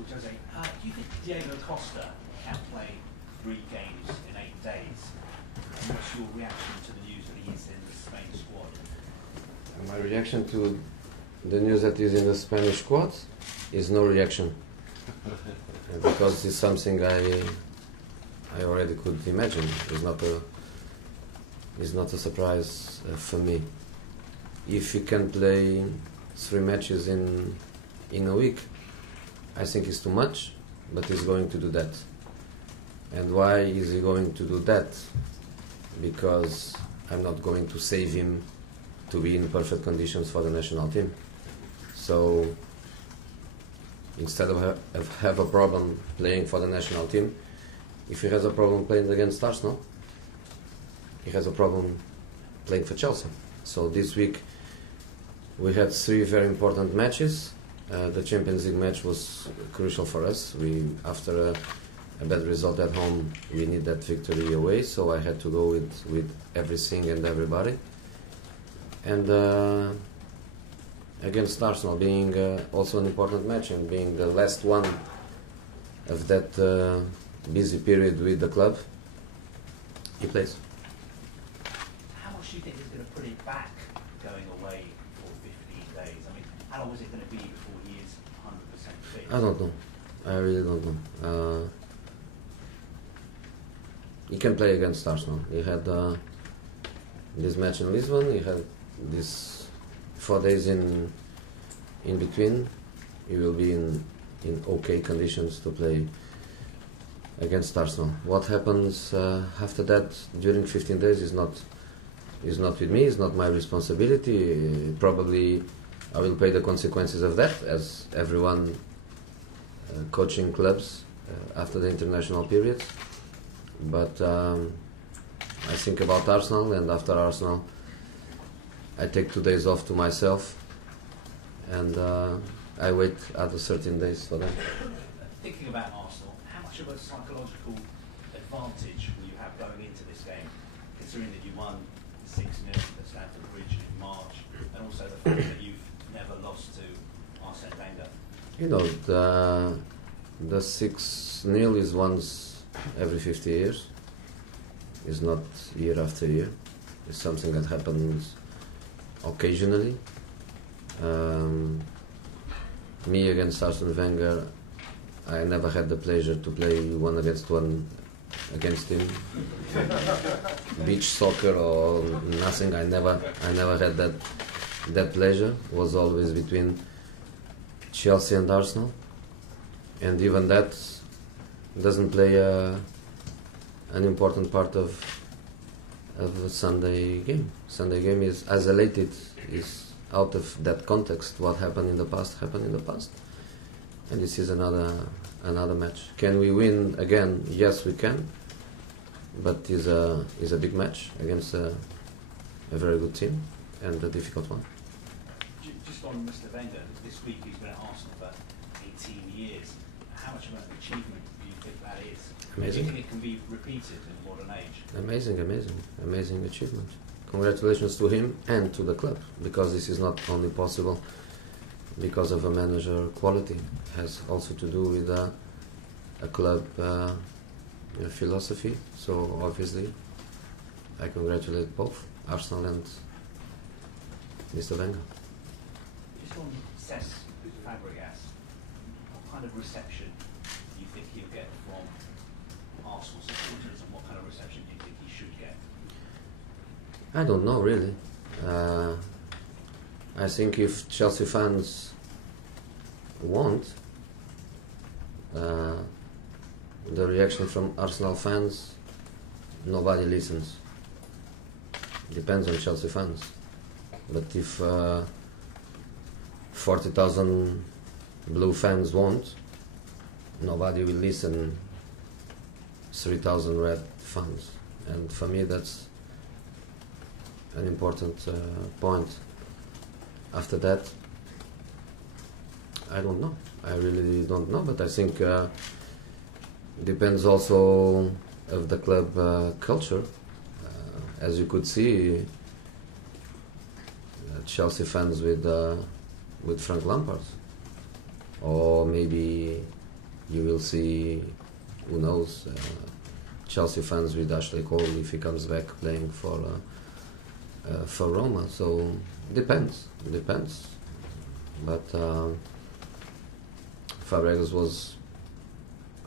Arsenal, Jose, do you think Diego Costa can play 3 games in 8 days? And what's your reaction to the news that he is in the Spain squad? My reaction to the news that he's in the Spanish squad is no reaction. Because it's something I already could imagine. It's not a surprise for me. If he can play 3 matches in a week, I think it's too much, but he's going to do that. And why is he going to do that? Because I'm not going to save him to be in perfect conditions for the national team. So instead of have a problem playing for the national team, if he has a problem playing against Arsenal, he has a problem playing for Chelsea. So this week we had 3 very important matches. The Champions League match was crucial for us. After a bad result at home, we need that victory away, so I had to go with everything and everybody. And against Arsenal being also an important match and being the last one of that busy period with the club, he plays. How much do you think is going to put it back going away for 15 days? I mean, how long is it going to be before he is 100% fit? I don't know. I really don't know. He can play against Arsenal. He had this match in Lisbon. He had this 4 days in between. He will be in okay conditions to play against Arsenal. What happens after that during 15 days is not with me. It's not my responsibility. Probably I will pay the consequences of that, as everyone coaching clubs after the international period. But I think about Arsenal, and after Arsenal I take 2 days off to myself, and I wait other 13 days for them. Thinking about Arsenal, how much of a psychological advantage will you have going into this game, considering that you won 6-0 at Stamford Bridge in March, and also the fact that you've never lost to Arsene Wenger? You know, the 6-0 is once every 50 years. It's not year after year. It's something that happens occasionally. Me against Arsene Wenger, I never had the pleasure to play 1-on-1 against him. Beach soccer or nothing. I never had that pleasure. It was always between Chelsea and Arsenal, and even that doesn't play an important part of the Sunday game. Sunday game is isolated, is out of that context. What happened in the past happened in the past, and this is another match. Can we win again? Yes, we can, but it's a big match against a very good team and a difficult one. Just on Mr. Wenger, this week he's been at Arsenal for 18 years. How much of an achievement do you think that is? Amazing. Do you think it can be repeated in modern age? Amazing achievement. Congratulations to him and to the club, because this is not only possible because of a manager quality. It has also to do with a club philosophy. So obviously I congratulate both Arsenal and Mr. Wenger. Just on Cesc Fabregas, what kind of reception do you think he'll get from Arsenal supporters, and what kind of reception do you think he should get? I don't know really. I think if Chelsea fans want, the reaction from Arsenal fans, nobody listens. Depends on Chelsea fans. But if 40,000 blue fans want, nobody will listen 3,000 red fans. And for me that's an important point. After that, I don't know. I really don't know, but I think depends also of the club culture. As you could see, Chelsea fans with Frank Lampard, or maybe You will see, who knows, Chelsea fans with Ashley Cole if he comes back playing for Roma. So depends. But Fabregas was,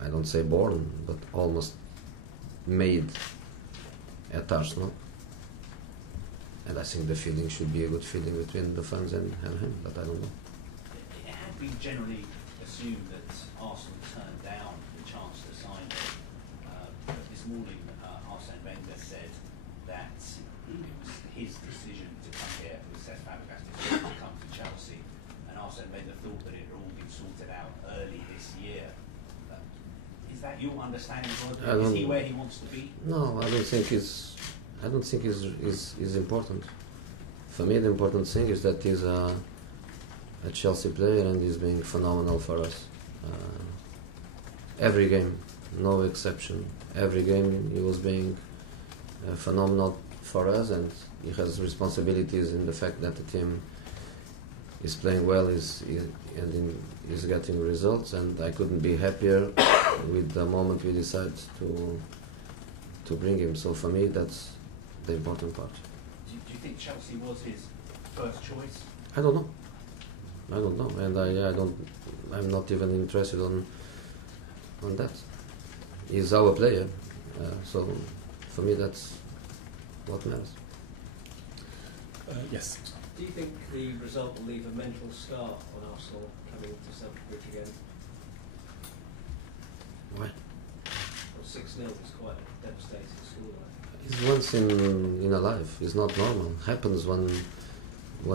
I don't say born, but almost made at Arsenal. And I think the feeling should be a good feeling between the fans and him, but I don't know. It had been generally assumed that Arsenal turned down the chance to sign him. But this morning, Arsene Wenger said that it was his decision to come here, it was Cesc Fabregas' decision to come to Chelsea, and Arsene Wenger thought that it had all been sorted out early this year. Is that your understanding of it? Is he where he wants to be? No, I don't think is important. For me, the important thing is that he's a Chelsea player and he's being phenomenal for us. Every game, no exception. Every game he was being phenomenal for us, and he has responsibilities in the fact that the team is playing well, is getting results, and I couldn't be happier with the moment we decided to bring him. So for me, that's the important part. Do you think Chelsea was his first choice? I don't know, and I'm not even interested on that. He's our player, so for me that's what matters. Yes. Do you think the result will leave a mental scar on Arsenal coming to Stamford Bridge again? Why? Well, 6-0 is quite a devastating scoreline. It's once in a life. It's not normal. Happens one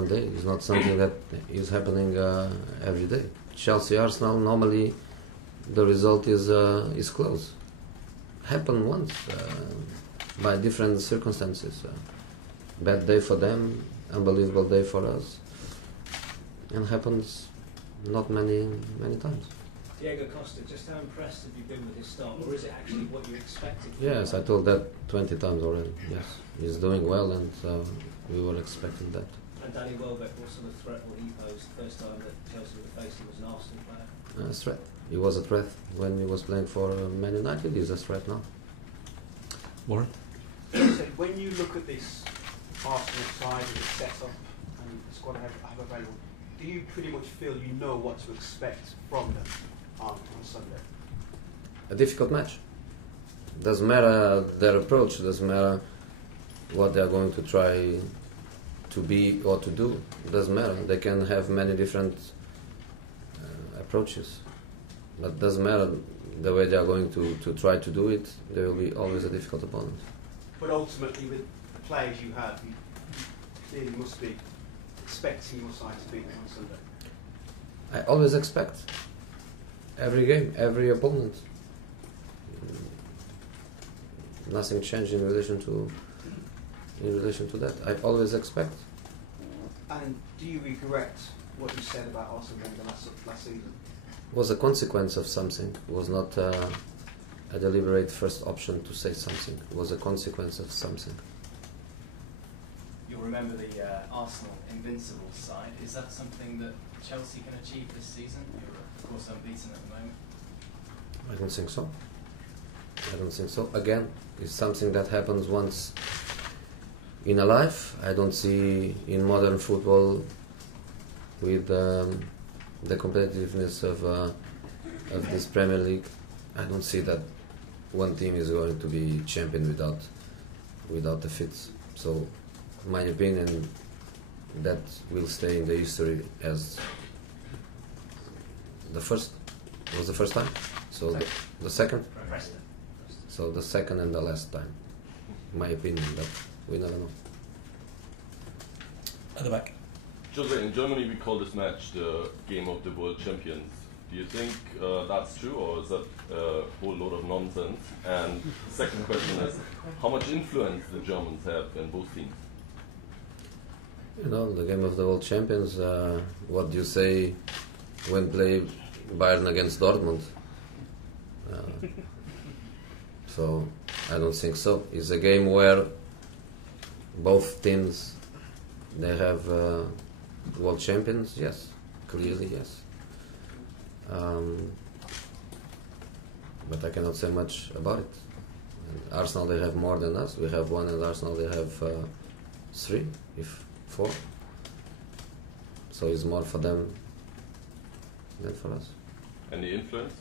day. It's not something that is happening every day. Chelsea Arsenal, normally the result is close. Happened once by different circumstances. Bad day for them, unbelievable day for us, and happens not many times. Diego Costa, just how impressed have you been with his start, or is it actually what you expected? Yes, I told that 20 times already. Yes, he's doing well, and we were expecting that. And Danny Welbeck, what sort of threat will he pose? The first time that Chelsea were facing was an Arsenal player. Threat. He was a threat when he was playing for Man United. He's a threat now. Warren? So when you look at this Arsenal side and its setup and the squad I have available, do you pretty much feel you know what to expect from them on Sunday? A difficult match. Doesn't matter their approach. Doesn't matter what they are going to try to be or to do. It doesn't matter. They can have many different approaches, but doesn't matter the way they are going to try to do it. They will be always a difficult opponent. But ultimately, with the players you have, you clearly must be expecting your side to beat them on Sunday. I always expect every game, every opponent. Nothing changed in relation to that. I always expect. And do you regret what you said about Arsene Wenger last season? Was a consequence of something. It was not a deliberate first option to say something. It was a consequence of something. You'll remember the Arsenal invincible side. Is that something that Chelsea can achieve this season? You're of course unbeaten at the moment. I don't think so. Again, it's something that happens once in a life. I don't see in modern football with the competitiveness of this Premier League. I don't see that one team is going to be champion without the fits. So, my opinion, that will stay in the history as the first time. So the second. Preston. So the second and the last time. My opinion, but we never know. At the back. Jose, in Germany we call this match the game of the world champions. Do you think that's true, or is that a whole load of nonsense? And the second question is, how much influence the Germans have in both teams? You know, the game of the world champions, what do you say when play Bayern against Dortmund? So, I don't think so. It's a game where both teams, they have world champions, yes, clearly yes. but I cannot say much about it. And Arsenal, they have more than us. We have one, and Arsenal, they have 3, if 4. So it's more for them than for us. Any influence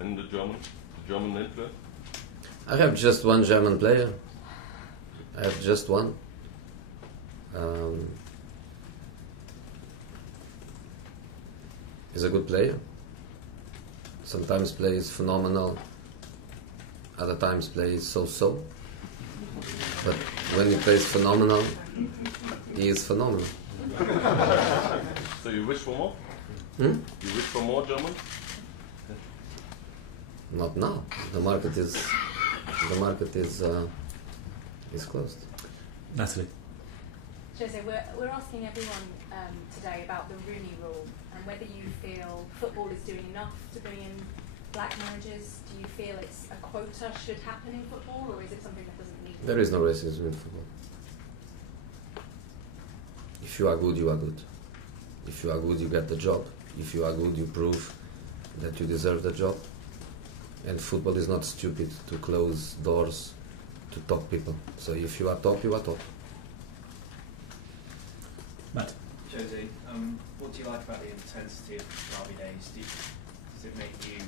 in the German influence? I have just one German player. I have just one. He's a good player. Sometimes plays phenomenal. Other times plays so-so. But when he plays phenomenal, he is phenomenal. So you wish for more? Hmm? You wish for more German? Not now. The market is closed. Natalie. Jose, we're asking everyone today about the Rooney rule and whether you feel football is doing enough to bring in black managers. Do you feel it's a quota should happen in football, or is it something that doesn't need to? There is no racism in football. If you are good, you are good. If you are good, you get the job. If you are good, you prove that you deserve the job. And football is not stupid to close doors to top people. So if you are top, you are top. Matt. Jose, what do you like about the intensity of derby days? Does it make you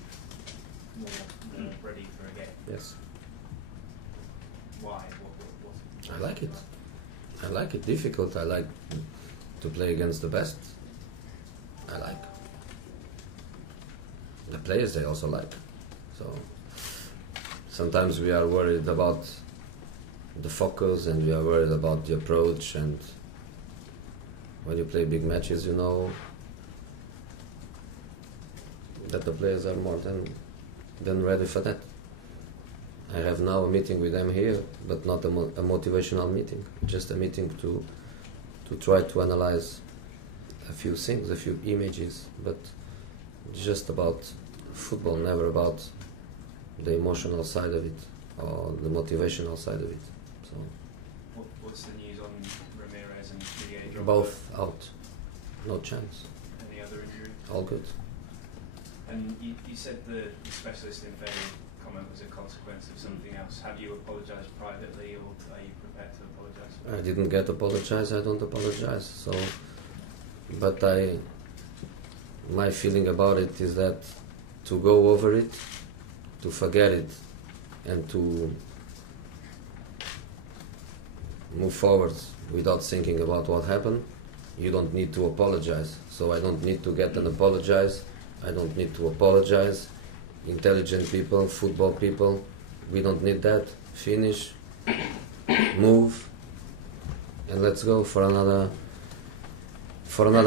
more ready for a game? Yes. Why? I like it. I like it. Difficult. I like to play against the best. I like. The players, they also like. So sometimes we are worried about the focus, and we are worried about the approach, and when you play big matches, you know that the players are more than ready for that. I have now a meeting with them here, but not a motivational meeting, just a meeting to try to analyze a few things, a few images, but just about football, never about the emotional side of it or the motivational side of it. So What's the news on Ramirez and Didier? both out, no chance. Any other injury? All good. And you said the specialist in failure comment was a consequence of something else. Have you apologised privately, or are you prepared to apologise? I didn't get apologized. I don't apologize. So, but my feeling about it is that to go over it, to forget it, and to move forward without thinking about what happened, you don't need to apologize. So I don't need to get an apologize. I don't need to apologize. Intelligent people, football people, we don't need that. Finish, move, and let's go for another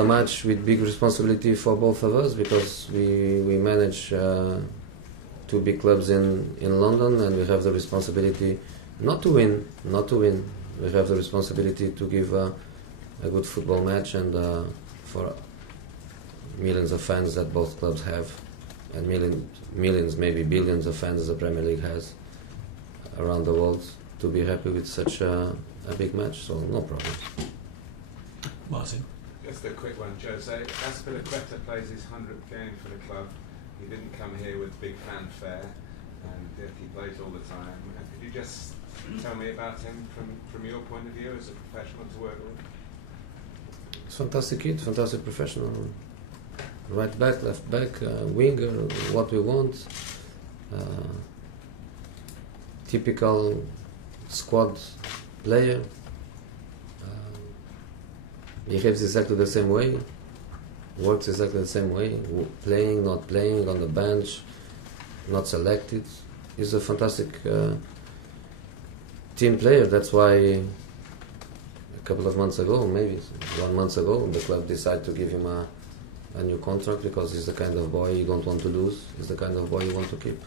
match with big responsibility for both of us, because we manage 2 big clubs in London, and we have the responsibility not to win. We have the responsibility to give a good football match, and for millions of fans that both clubs have, and millions, maybe billions of fans the Premier League has around the world, to be happy with such a big match. So no problem. Martin. Just a quick one, Jose. Aspilicueta plays his 100th game for the club. He didn't come here with big fanfare, and yet he plays all the time. And could you just tell me about him from your point of view as a professional to work with? It's fantastic kid, fantastic professional. Right back, left back, winger, what we want. Typical squad player. Behaves exactly the same way. Works exactly the same way. Playing, not playing, on the bench, not selected. He's a fantastic team player. That's why a couple of months ago, maybe 1 month ago, the club decided to give him a new contract, because he's the kind of boy you don't want to lose. He's the kind of boy you want to keep.